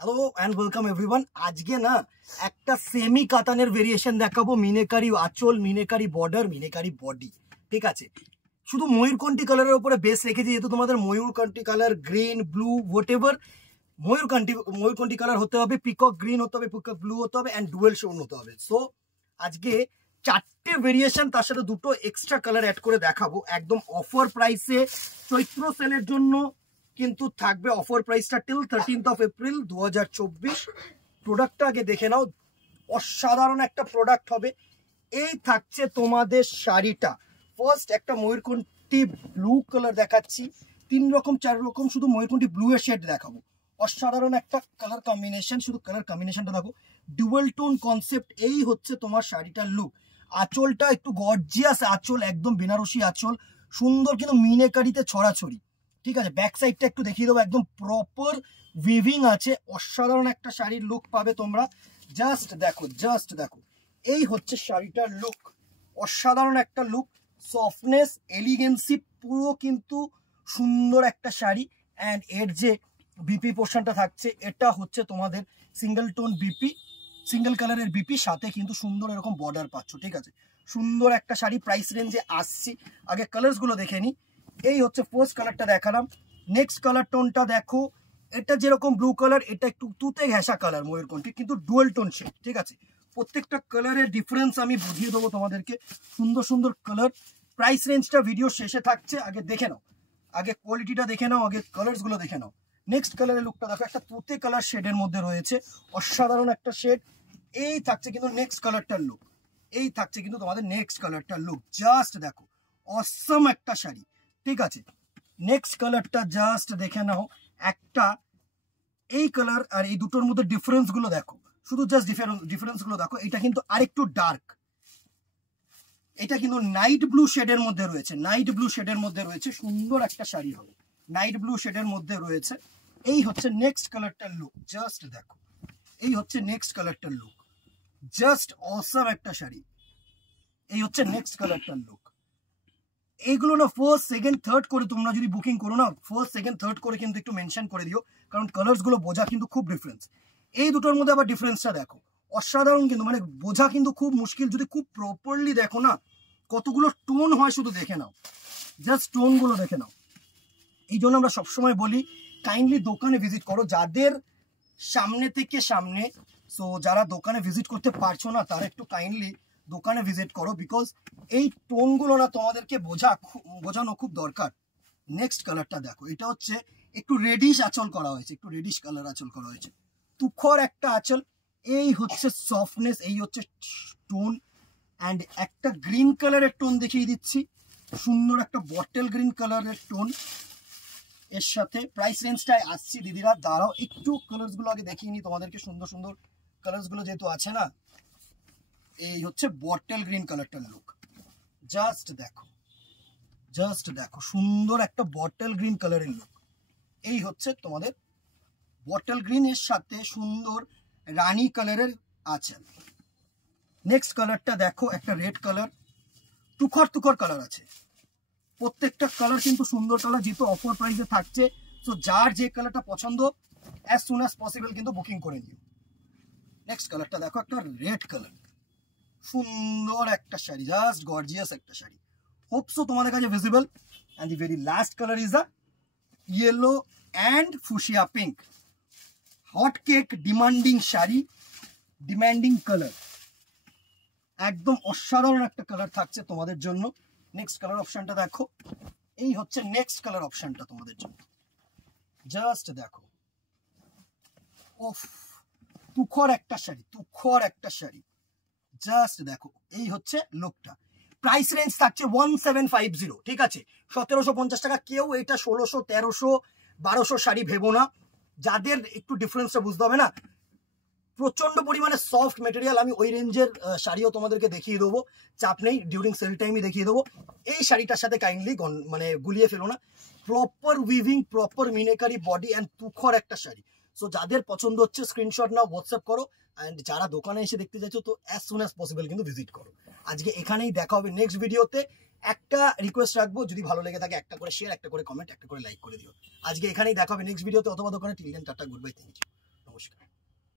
Hello and welcome everyone. আজকে না একটা সেমি কাতানের ভেরিয়েশন দেখাবো, মিনেকারি আঁচল, মিনেকারি বর্ডার, মিনেকারি বডি। ঠিক আছে, শুধু ময়ূরকণ্ঠী কালারের উপরে বেস রেখেছি, যেহেতু তোমাদের ময়ূরকণ্ঠী colour, green, blue, whatever ময়ূরকণ্ঠী কালার হতে হবে, পিকক গ্রিন হতে হবে, পিকক ব্লু হতে হবে, অ্যান্ড ডুয়েল টোন হতে হবে। সো আজকে চারটে ভেরিয়েশন, তার সাথে দুটো এক্সট্রা কালার অ্যাড করে দেখাবো একদম অফার প্রাইসে। চৈত্র সেলের জন্য কিন্তু থাকবে অফার প্রাইসটা টিল 13 এপ্রিল 2024। প্রোডাক্টটা আগে দেখে নাও, অসাধারণ একটা প্রোডাক্ট হবে। এই থাকছে তোমাদের শাড়িটা। ফার্স্ট একটা ময়ূরকণ্ঠী ব্লু কালার দেখাচ্ছি, 3 রকম 4 রকম শুধু ময়ূরকণ্ঠী ব্লু এর শেড দেখাবো। অসাধারণ একটা কালার কম্বিনেশন, শুধু কালার কম্বিনেশনটা দেখো, ডুয়াল টোন কনসেপ্ট। এই হচ্ছে তোমার শাড়িটার লুক। আঁচলটা একটু গর্জিয়াস আঁচল, একদম বেনারসি আঁচল, সুন্দর কিন্তু মিনেকারিতে ছড়াছড়ি। ঠিক আছে, ব্যাক সাইডটা একটু দেখিয়ে দেবো, একদম প্রপার উইভিং আছে। অসাধারণ একটা শাড়ির লুক পাবে তোমরা। জাস্ট দেখো, এই হচ্ছে শাড়িটার লুক। অসাধারণ একটা লুক, সফটনেস, এলিগেন্সি, পুরো কিন্তু সুন্দর একটা শাড়ি। অ্যান্ড এর যে বিপি পোর্শনটা থাকছে, এটা হচ্ছে তোমাদের সিঙ্গেল টোন বিপি, সিঙ্গেল কালারের বিপি, সাথে কিন্তু সুন্দর এরকম বর্ডার পাচ্ছ। ঠিক আছে, সুন্দর একটা শাড়ি। প্রাইস রেঞ্জে আসছি, আগে কালার্স গুলো দেখে নি। এই হচ্ছে ফার্স্ট কালারটা দেখালাম। নেক্সট কালার টোনটা দেখো, এটা যেরকম ব্লু কালার, এটা একটু তুতে ঘেঁষা কালার ময়ূরকণ্ঠী, কিন্তু ডুয়াল টোন শেড। ঠিক আছে, প্রত্যেকটা কালারের ডিফারেন্স আমি বুঝিয়ে দেবো তোমাদেরকে। সুন্দর সুন্দর কালার। প্রাইস রেঞ্জটা ভিডিও শেষে থাকছে, আগে দেখে নাও, আগে কোয়ালিটিটা দেখে নাও, আগে কালার্স গুলো দেখে নাও। নেক্সট কালারের লুকটা দেখো, একটা তুতে কালার শেডের মধ্যে রয়েছে, অসাধারণ একটা শেড। এই থাকছে কিন্তু নেক্সট কালারটার লুক, এই থাকছে কিন্তু তোমাদের নেক্সট কালারটার লুক। জাস্ট দেখো, অসম একটা শাড়ি। ঠিক আছে, নেক্সট কালারটা জাস্ট দেখে নাও। একটা এই কালার আর এই দুটোর মধ্যে ডিফারেন্স গুলো দেখো, শুধু জাস্ট ডিফারেন্স গুলো দেখো। এটা কিন্তু আরেকটু ডার্ক, এটা কিন্তু নাইট ব্লু শেডের মধ্যে রয়েছে, নাইট ব্লু শেডের মধ্যে রয়েছে। সুন্দর একটা শাড়ি হবে, নাইট ব্লু শেডের মধ্যে রয়েছে। এই হচ্ছে নেক্সট কালারটার লুক। জাস্ট দেখো, এই হচ্ছে নেক্সট কালারটার লুক। জাস্ট অসাম একটা শাড়ি। এই হচ্ছে নেক্সট কালারটার লুক। এইগুলো না ফার্স্ট সেকেন্ড থার্ড করে তোমরা যদি বুকিং করো না, ফার্স্ট সেকেন্ড থার্ড করে কিন্তু একটু মেনশন করে দিও, কারণ কালার্স গুলো বোঝা কিন্তু খুব ডিফারেন্স। এই দুটোর মধ্যে আবার ডিফারেন্সটা দেখো, অসাধারণ কিন্তু, মানে বোঝা কিন্তু খুব মুশকিল যদি খুব প্রপারলি দেখো না। কতগুলো টোন হয় শুধু দেখে নাও, জাস্ট টোন গুলো দেখে নাও। এই জন্য আমরা সবসময় বলি কাইন্ডলি দোকানে ভিজিট করো, যাদের সামনে থেকে সামনে। সো যারা দোকানে ভিজিট করতে পারছো না, তারা একটু কাইন্ডলি দোকানে ভিজিট করো, বিকজ এই টোনগুলো না তোমাদেরকে বোঝানো খুব দরকার। নেক্সট কালারটা দেখো, এটা হচ্ছে একটু রেডিশ আঁচল করা হয়েছে, একটু রেডিশ কালার আঁচল করা হয়েছে, তুখর একটা আঁচল। এই হচ্ছে সফটনেস, এই হচ্ছে টোন। অ্যান্ড একটা গ্রিন কালারের টোন দেখিয়ে দিচ্ছি, সুন্দর একটা বটল গ্রিন কালারের টোন এর সাথে। প্রাইস রেঞ্জটায় আসছি দিদিরা, দাঁড়াও একটু কালার্স গুলো আগে দেখিয়ে নি তোমাদেরকে। সুন্দর সুন্দর কালার্স গুলো যেহেতু আছে না, এই হচ্ছে বটল গ্রিন কালারটার লুক। জাস্ট দেখো, সুন্দর একটা বটল গ্রিন কালারের লুক। এই হচ্ছে তোমাদের বটল গ্রিন এর সাথে সুন্দর রানী কালারের আছে। নেক্সট কালারটা দেখো, একটা রেড কালার, তুখর কালার আছে। প্রত্যেকটা কালার কিন্তু সুন্দর কালার, যেহেতু অফার প্রাইসে থাকছে। তো যার যে কালারটা পছন্দ, অ্যাজ সুন অ্যাজ পসিবল কিন্তু বুকিং করে নিও। নেক্সট কালারটা দেখো, একটা রেড কালার, সুন্দর একটা শাড়ি, জাস্ট গর্জিয়াস একটা শাড়ি। হোপসো তোমাদের কাছে visible. And the very last colour is a yellow and fuchsia pink. Hot cake demanding sari, demanding colour, একদম অসাধারণ একটা কালার থাকছে তোমাদের জন্য। নেক্সট কালার অপশনটা দেখো, এই হচ্ছে নেক্সট কালার অপশনটা তোমাদের জন্য। জাস্ট দেখো, ওফ, তুখর একটা শাড়ি, জাস্ট দেখো। এই হচ্ছে লুকটা। প্রাইস রেঞ্জ থাকছে 1750। ঠিক আছে, 1750 টাকা। কেউ এটা 1600, 1300, 1200 শাড়ি ভেবো না। যাদের একটু ডিফারেন্সটা বুঝতে হবে না, প্রচন্ড পরিমাণে সফট মেটেরিয়াল। আমি ওই রেঞ্জের শাড়িও তোমাদেরকে দেখিয়ে দেবো, চাপ নেই, ডিউরিং সেল টাইমই দেখিয়ে দেবো। এই শাড়িটার সাথে কাইন্ডলি মানে গুলিয়ে ফেলো না। Proper weaving, proper meenakari body and তুখর একটা শাড়ি। সো যাদের পছন্দ হচ্ছে স্ক্রিনশট নাও, হোয়াটসঅ্যাপ করো। অ্যান্ড যারা দোকানে এসে দেখতে চাইছো, তো অ্যাজ সুন অ্যাজ পসিবল কিন্তু ভিজিট করো। আজকে এখানেই দেখা হবে নেক্সট ভিডিওতে। একটা রিকোয়েস্ট রাখবো, যদি ভালো লেগে থাকে একটা করে শেয়ার, একটা করে কমেন্ট, একটা করে লাইক করে দিও। আজকে এখানেই দেখা হবে নেক্সট ভিডিওতে অথবা দোকানে। Till then tata, good bye, thank you. নমস্কার।